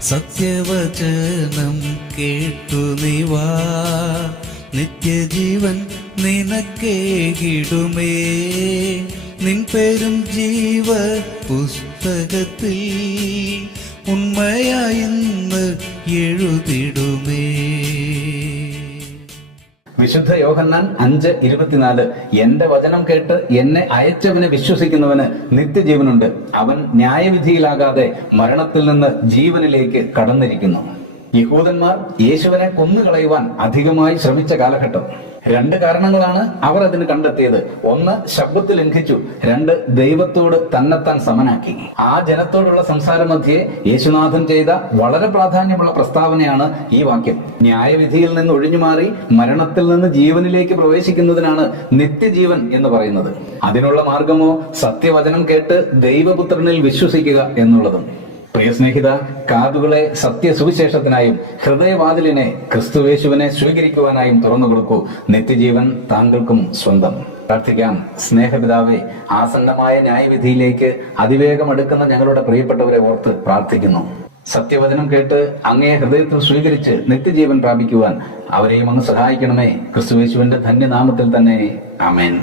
സത്യവചനം കേട്ടു നിവാ നിത്യജീവൻ നിനക്കേകിടുമേ നിൻ പേരും ജീവ പുസ്തകത്തിൽ ഉണ്മയായിന്ന് എഴുതിടുമേ വിശുദ്ധ യോഹന്നാൻ അഞ്ച് ഇരുപത്തിനാല്. എന്റെ വചനം കേട്ട് എന്നെ അയച്ചവനെ വിശ്വസിക്കുന്നവന് നിത്യജീവനുണ്ട്. അവൻ ന്യായവിധിയിലാകാതെ മരണത്തിൽ നിന്ന് ജീവനിലേക്ക് കടന്നിരിക്കുന്നു. യഹൂദന്മാർ യേശുവിനെ കൊന്നുകളയുവാൻ അധികമായി ശ്രമിച്ച കാലഘട്ടം. രണ്ട് കാരണങ്ങളാണ് അവർ അതിന് കണ്ടെത്തിയത്. ഒന്ന് ശബ്ദത്തിൽ ലംഘിച്ചു. രണ്ട് ദൈവത്തോട് തന്നെത്താൻ സമനാക്കി. ആ ജനത്തോടുള്ള സംസാര മധ്യേ യേശുനാഥൻ ചെയ്ത വളരെ പ്രാധാന്യമുള്ള പ്രസ്താവനയാണ് ഈ വാക്യം. ന്യായവിധിയിൽ നിന്ന് ഒഴിഞ്ഞുമാറി മരണത്തിൽ നിന്ന് ജീവനിലേക്ക് പ്രവേശിക്കുന്നതിനാണ് നിത്യജീവൻ എന്ന് പറയുന്നത്. അതിനുള്ള മാർഗമോ സത്യവചനം കേട്ട് ദൈവപുത്രനിൽ വിശ്വസിക്കുക എന്നുള്ളതും. പ്രിയ സ്നേഹിത കാതുകളെ സത്യസുവിശേഷത്തിനായും ഹൃദയവാതിലിനെ ക്രിസ്തുവേശുവിനെ സ്വീകരിക്കുവാനായും തുറന്നു കൊടുക്കൂ. നിത്യജീവൻ താങ്കൾക്കും സ്വന്തം. പ്രാർത്ഥിക്കാം. സ്നേഹപിതാവെ ആസന്നമായ ന്യായവിധിയിലേക്ക് അതിവേഗം അടുക്കുന്ന ഞങ്ങളുടെ പ്രിയപ്പെട്ടവരെ ഓർത്ത് പ്രാർത്ഥിക്കുന്നു. സത്യവചനം കേട്ട് അങ്ങേ ഹൃദയത്തിൽ സ്വീകരിച്ച് നിത്യജീവൻ പ്രാപിക്കുവാൻ അവരെയും അങ്ങ് സഹായിക്കണമേ. ക്രിസ്തുവേശുവിന്റെ ധന്യനാമത്തിൽ തന്നെ. ആമേൻ.